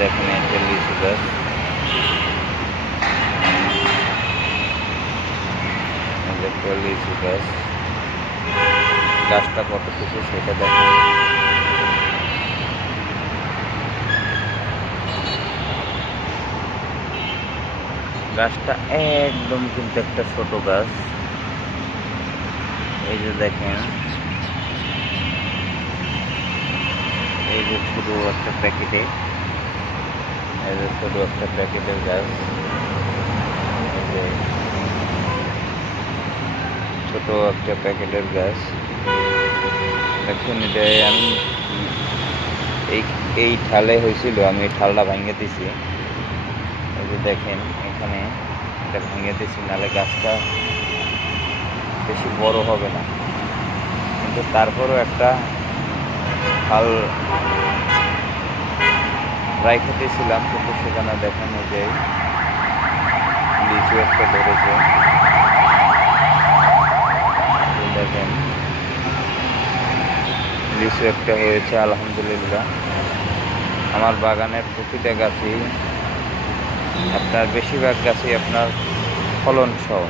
দেখেন একটা লিচু গাছ, একটা লিচু গাছ, গাছটা কতটুকু সেটা দেখেন। গাছটা একদম কিন্তু একটা ছোট গাছ। এই যে দেখেন, এই যে ছোট একটা প্যাকেটে, এই যে ছোট একটা প্যাকেটের গাছ, এই যে ছোট একটা প্যাকেটের গাছ দেখুন। এটা আমি এই এই ঠালে হয়েছিল, আমি এই ঠালটা ভাঙিয়ে দিছি। এই যে দেখেন এখানে এটা ভাঙিয়ে দিছি, নাহলে গাছটা বেশি বড় হবে না। কিন্তু তারপরও একটা ঠাল রাইখে দিয়েছিলাম, কিন্তু সেখানে দেখেন ওই যে লিচু একটা ধরেছে। দেখেন লিচু একটা হয়েছে, আলহামদুলিল্লাহ। আমার বাগানের প্রতিটা গাছই আপনার, বেশিরভাগ গাছই আপনার ফলন সহ।